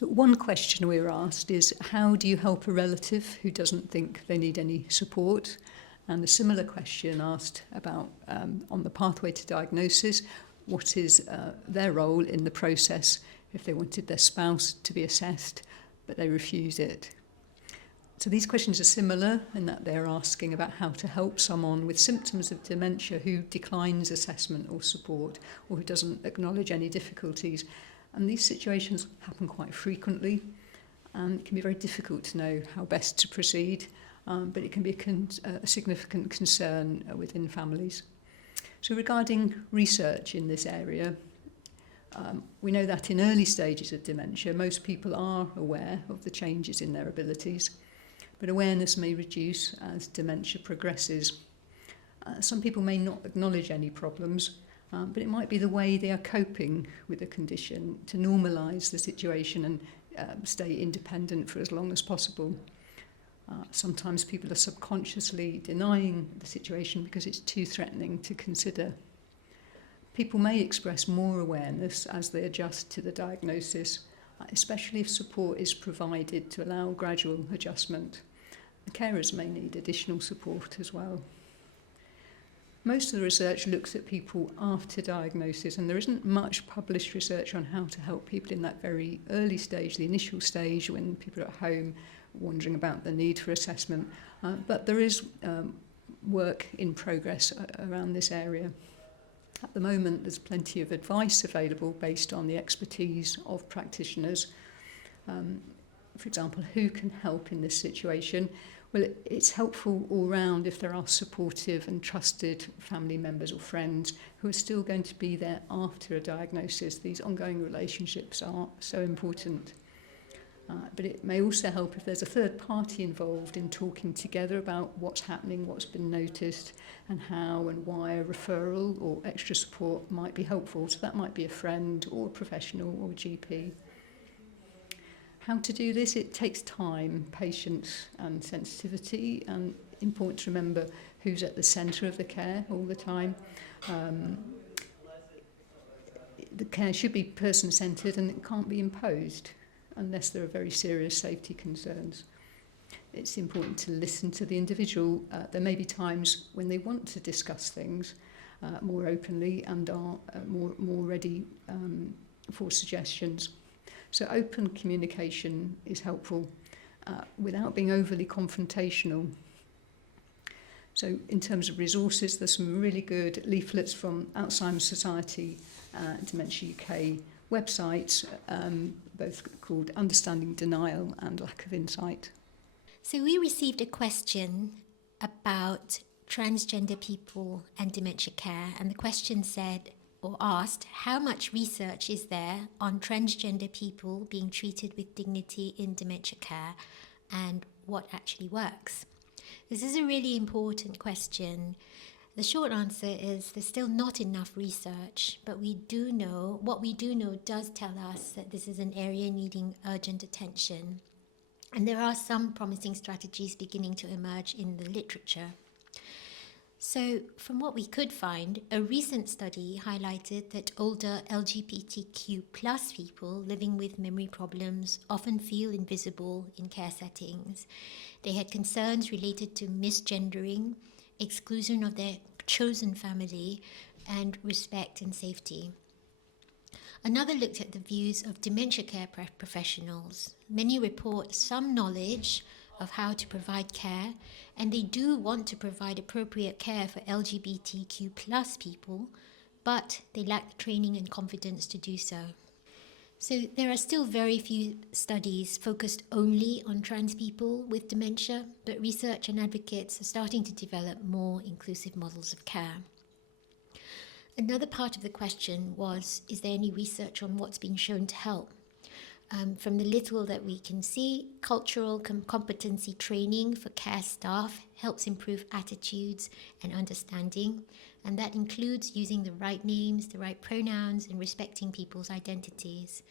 So one question we were asked is, how do you help a relative who doesn't think they need any support? And a similar question asked about, on the pathway to diagnosis, what is their role in the process if they wanted their spouse to be assessed, but they refuse it? So these questions are similar in that they're asking about how to help someone with symptoms of dementia who declines assessment or support, or who doesn't acknowledge any difficulties. And these situations happen quite frequently, and it can be very difficult to know how best to proceed, but it can be a significant concern within families. So regarding research in this area, we know that in early stages of dementia, most people are aware of the changes in their abilities, but awareness may reduce as dementia progresses. Some people may not acknowledge any problems, but it might be the way they are coping with the condition to normalise the situation and stay independent for as long as possible. Sometimes people are subconsciously denying the situation because it's too threatening to consider. People may express more awareness as they adjust to the diagnosis, especially if support is provided to allow gradual adjustment. The carers may need additional support as well. Most of the research looks at people after diagnosis, and there isn't much published research on how to help people in that very early stage, the initial stage when people are at home wondering about the need for assessment. But there is work in progress around this area. At the moment, there's plenty of advice available based on the expertise of practitioners. For example, who can help in this situation? Well, it's helpful all round if there are supportive and trusted family members or friends who are still going to be there after a diagnosis. These ongoing relationships are so important. But it may also help if there's a third party involved in talking together about what's happening, what's been noticed, and how and why a referral or extra support might be helpful. So that might be a friend or a professional or a GP. How to do this? It takes time, patience and sensitivity, and important to remember who's at the centre of the care all the time. The care should be person-centred and it can't be imposed unless there are very serious safety concerns. It's important to listen to the individual. There may be times when they want to discuss things more openly and are more ready for suggestions. So open communication is helpful without being overly confrontational. So in terms of resources, there's some really good leaflets from Alzheimer's Society and Dementia UK websites, both called Understanding Denial and Lack of Insight. So we received a question about transgender people and dementia care, and the question said, or asked, how much research is there on transgender people being treated with dignity in dementia care, and what actually works? This is a really important question. The short answer is there's still not enough research, but what we do know does tell us that this is an area needing urgent attention. And there are some promising strategies beginning to emerge in the literature. So from what we could find, a recent study highlighted that older LGBTQ+ people living with memory problems often feel invisible in care settings. They had concerns related to misgendering, exclusion of their chosen family, and respect and safety. Another looked at the views of dementia care professionals. Many report some knowledge of how to provide care, and they do want to provide appropriate care for LGBTQ+ people, but they lack the training and confidence to do so. So there are still very few studies focused only on trans people with dementia, but research and advocates are starting to develop more inclusive models of care. Another part of the question was, is there any research on what's been shown to help? From the little that we can see, cultural competency training for care staff helps improve attitudes and understanding, and that includes using the right names, the right pronouns, and respecting people's identities.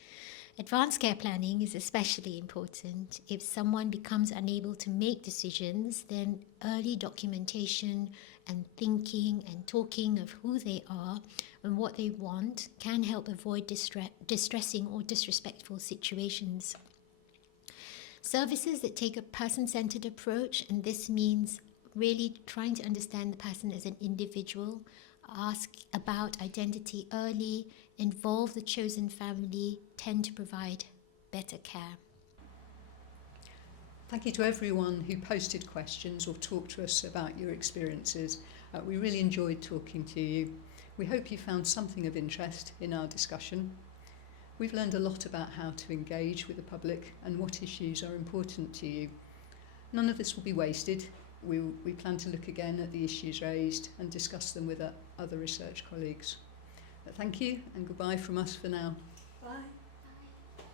Advanced care planning is especially important. If someone becomes unable to make decisions, then early documentation and thinking and talking of who they are and what they want can help avoid distressing or disrespectful situations. Services that take a person-centered approach, and this means really trying to understand the person as an individual, ask about identity early, involve the chosen family, tend to provide better care. Thank you to everyone who posted questions or talked to us about your experiences. We really enjoyed talking to you. We hope you found something of interest in our discussion. We've learned a lot about how to engage with the public and what issues are important to you. None of this will be wasted. We plan to look again at the issues raised and discuss them with other research colleagues. Thank you and goodbye from us for now. Bye.